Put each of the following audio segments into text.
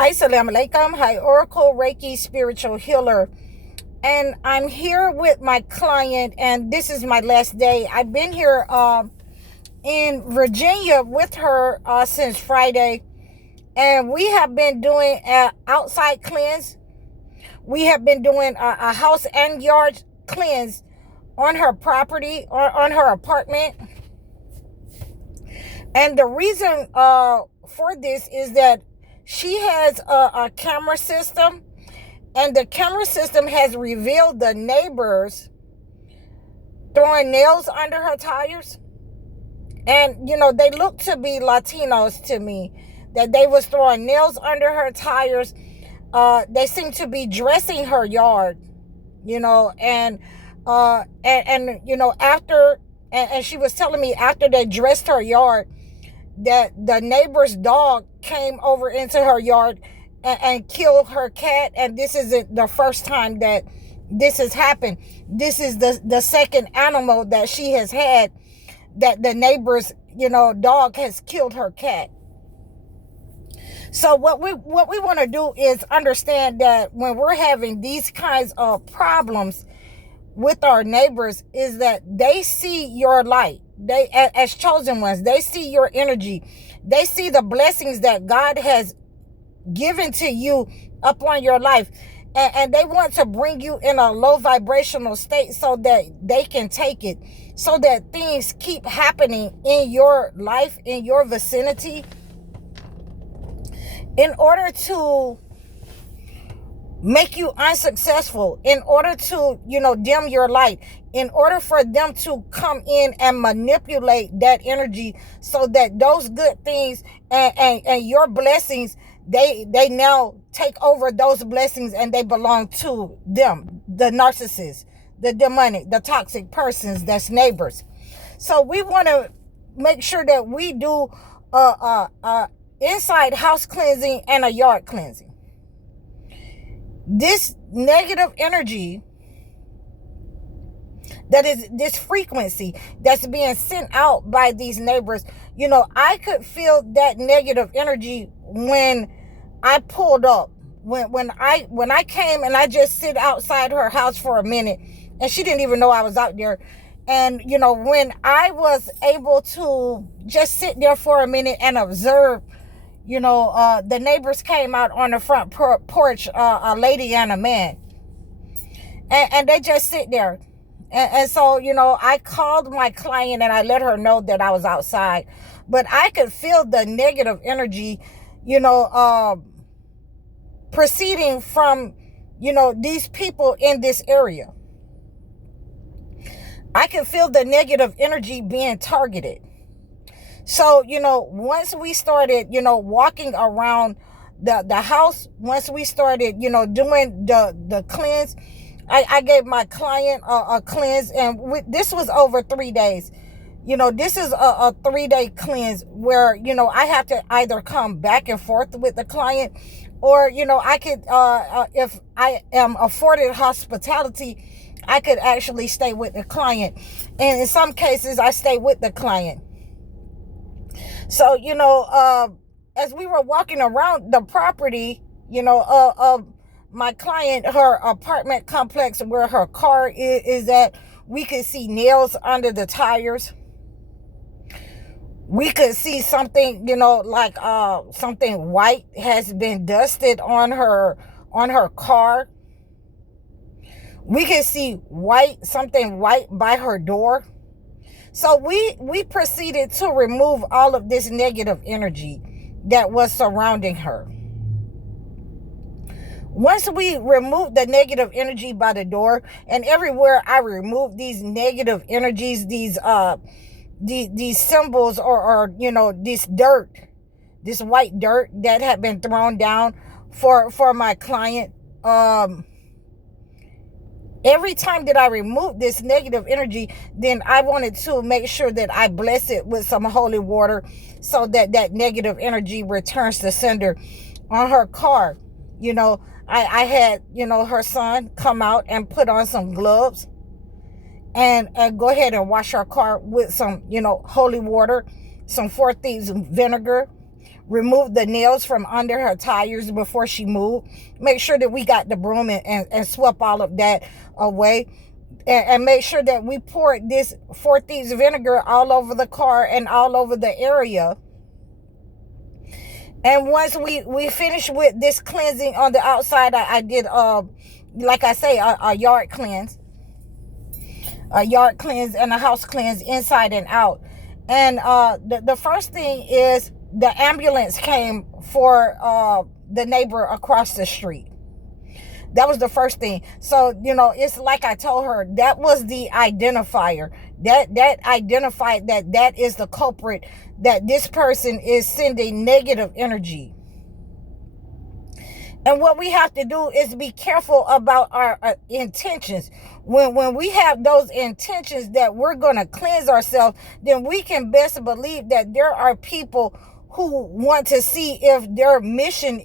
Assalamu alaikum. Hi, Oracle Reiki Spiritual Healer. And I'm here with my client, and this is my last day. I've been here in Virginia with her since Friday, and we have been doing an outside cleanse. We have been doing a house and yard cleanse on her property, or on her apartment. And the reason for this is that she has a camera system, and the camera system has revealed the neighbors throwing nails under her tires. And, they look to be Latinos to me, that they was throwing nails under her tires. They seem to be dressing her yard, and after, and she was telling me after they dressed her yard, that the neighbor's dog came over into her yard and killed her cat. And this isn't the first time that this has happened. This is the second animal that she has had that the neighbor's dog has killed her cat. So what we want to do is understand that when we're having these kinds of problems with our neighbors, is that they see your light. They, as chosen ones, they see your energy. They see the blessings that God has given to you upon your life. And they want to bring you in a low vibrational state so that they can take it. So that things keep happening in your life, in your vicinity, in order to make you unsuccessful, in order to, dim your light, in order for them to come in and manipulate that energy so that those good things and your blessings, they now take over those blessings and they belong to them, the narcissists, the demonic, the toxic persons that's neighbors. So we want to make sure that we do inside house cleansing and a yard cleansing. This negative energy, that is this frequency that's being sent out by these neighbors, I could feel that negative energy when I pulled up. When I came and I just sit outside her house for a minute, and she didn't even know I was out there. And, when I was able to just sit there for a minute and observe, the neighbors came out on the front porch, a lady and a man. And they just sit there. And so, I called my client and I let her know that I was outside. But I could feel the negative energy, proceeding from, these people in this area. I can feel the negative energy being targeted. So, once we started, walking around the house, once we started, doing the cleanse, I gave my client a cleanse, and this was over 3 days. This is a 3-day cleanse where, I have to either come back and forth with the client, or, I could, if I am afforded hospitality, I could actually stay with the client. And in some cases, I stay with the client. So, as we were walking around the property, of my client, her apartment complex where her car is at, we could see nails under the tires. We could see something, like something white has been dusted on her car. We could see something white by her door. So we proceeded to remove all of this negative energy that was surrounding her. Once we removed the negative energy by the door, and everywhere I removed these negative energies, these symbols or this dirt, this white dirt that had been thrown down for my client, every time that I remove this negative energy, then I wanted to make sure that I bless it with some holy water so that that negative energy returns to sender. On her car, I had, her son come out and put on some gloves and go ahead and wash her car with some, holy water, some 4 thieves vinegar, remove the nails from under her tires before she moved. Make sure that we got the broom and swept all of that away. And make sure that we poured this 4 thieves vinegar all over the car and all over the area. And once we finish with this cleansing on the outside, I did, like I say, a yard cleanse. A yard cleanse and a house cleanse inside and out. And the first thing is the ambulance came for the neighbor across the street. That was the first thing. So, it's like I told her, that was the identifier. That identified that is the culprit, that this person is sending negative energy. And what we have to do is be careful about our intentions. When we have those intentions that we're going to cleanse ourselves, then we can best believe that there are people who want to see if their mission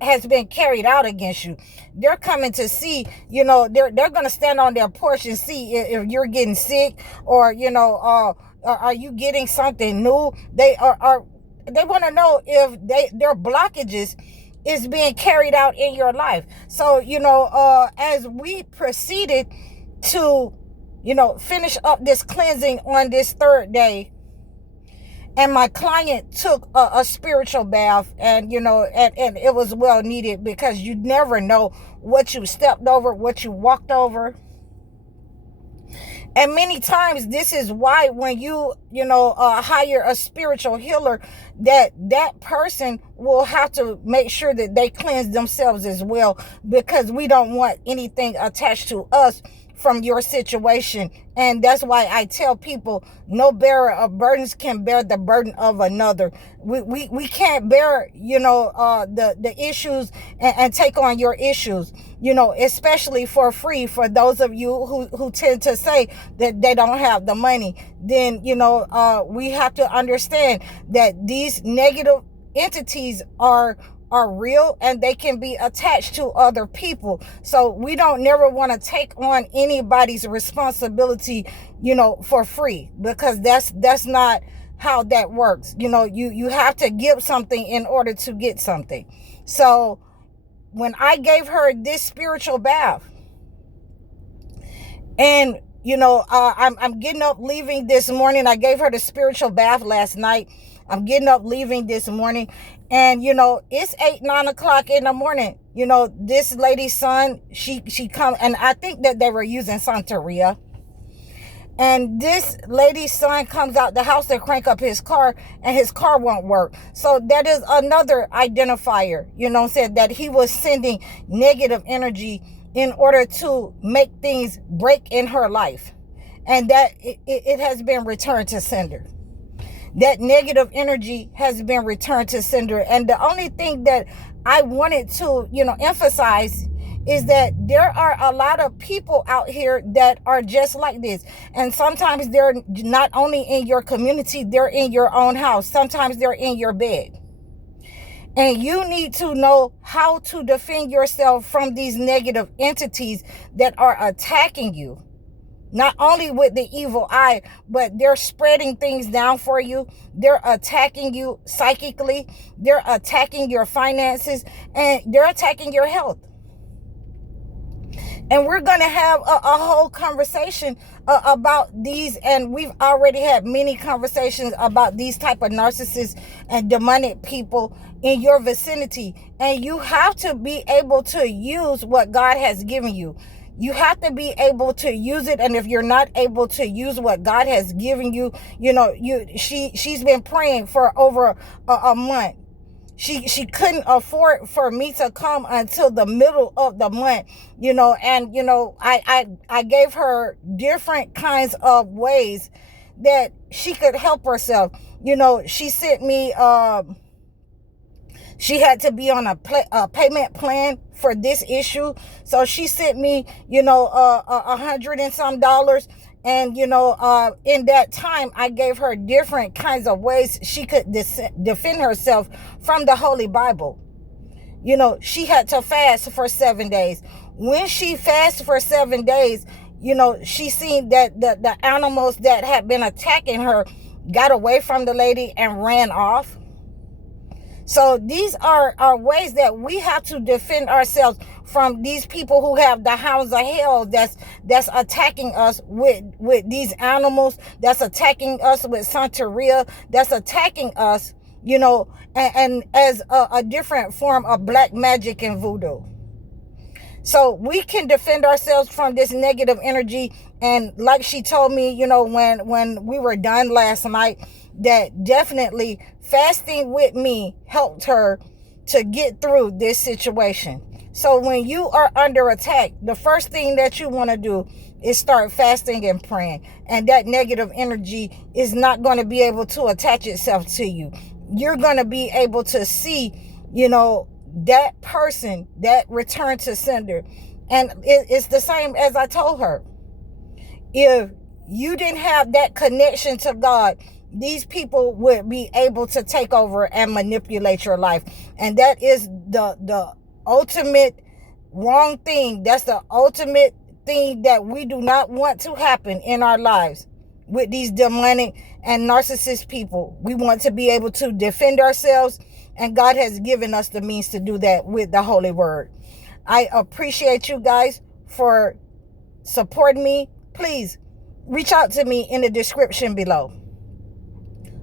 has been carried out against you. They're coming to see, they're going to stand on their porch and see if you're getting sick, or, are you getting something new? They want to know if their blockages is being carried out in your life. So, as we proceeded to, finish up this cleansing on this third day, and my client took a spiritual bath, and, and it was well needed, because you never know what you stepped over, what you walked over. And many times this is why when you, hire a spiritual healer, that person will have to make sure that they cleanse themselves as well, because we don't want anything attached to us from your situation. And that's why I tell people, no bearer of burdens can bear the burden of another. We can't bear, the issues and take on your issues, especially for free. For those of you who tend to say that they don't have the money, then, we have to understand that these negative entities are real, and they can be attached to other people. So we don't never want to take on anybody's responsibility, for free, because that's not how that works. You have to give something in order to get something. So when I gave her this spiritual bath, and I'm getting up, leaving this morning. I gave her the spiritual bath last night. I'm getting up, leaving this morning. And, it's 8-9 o'clock in the morning. This lady's son, she come, and I think that they were using Santeria. And this lady's son comes out the house to crank up his car, and his car won't work. So that is another identifier, said that he was sending negative energy in order to make things break in her life. And that it has been returned to sender. That negative energy has been returned to sender. And the only thing that I wanted to, emphasize is that there are a lot of people out here that are just like this. And sometimes they're not only in your community, they're in your own house. Sometimes they're in your bed. And you need to know how to defend yourself from these negative entities that are attacking you. Not only with the evil eye, but they're spreading things down for you. They're attacking you psychically. They're attacking your finances, and they're attacking your health. And we're going to have a whole conversation about these. And we've already had many conversations about these type of narcissists and demonic people in your vicinity. And you have to be able to use what God has given you. You have to be able to use it. And if you're not able to use what God has given you, she's been praying for over a month. She couldn't afford for me to come until the middle of the month, and, I gave her different kinds of ways that she could help herself. She sent me, she had to be on a payment plan for this issue. So she sent me, $100 and some. And, in that time, I gave her different kinds of ways she could defend herself from the Holy Bible. She had to fast for 7 days. When she fasted for 7 days, she seen that the animals that had been attacking her got away from the lady and ran off. So these are ways that we have to defend ourselves from these people who have the hounds of hell that's attacking us with these animals, that's attacking us with Santeria, that's attacking us, and as a different form of black magic and voodoo. So we can defend ourselves from this negative energy. And like she told me, when we were done last night, that definitely fasting with me helped her to get through this situation. So when you are under attack, the first thing that you want to do is start fasting and praying. And that negative energy is not going to be able to attach itself to you. You're going to be able to see, that person that returned to sender. And it's the same as I told her. If you didn't have that connection to God, these people would be able to take over and manipulate your life. And that is the ultimate wrong thing. That's the ultimate thing that we do not want to happen in our lives with these demonic and narcissist people. We want to be able to defend ourselves, and God has given us the means to do that with the Holy Word. I appreciate you guys for supporting me. Please reach out to me in the description below.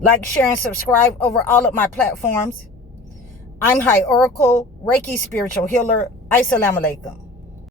Like, share, and subscribe over all of my platforms. I'm High Oracle, Reiki Spiritual Healer. Assalamu alaikum.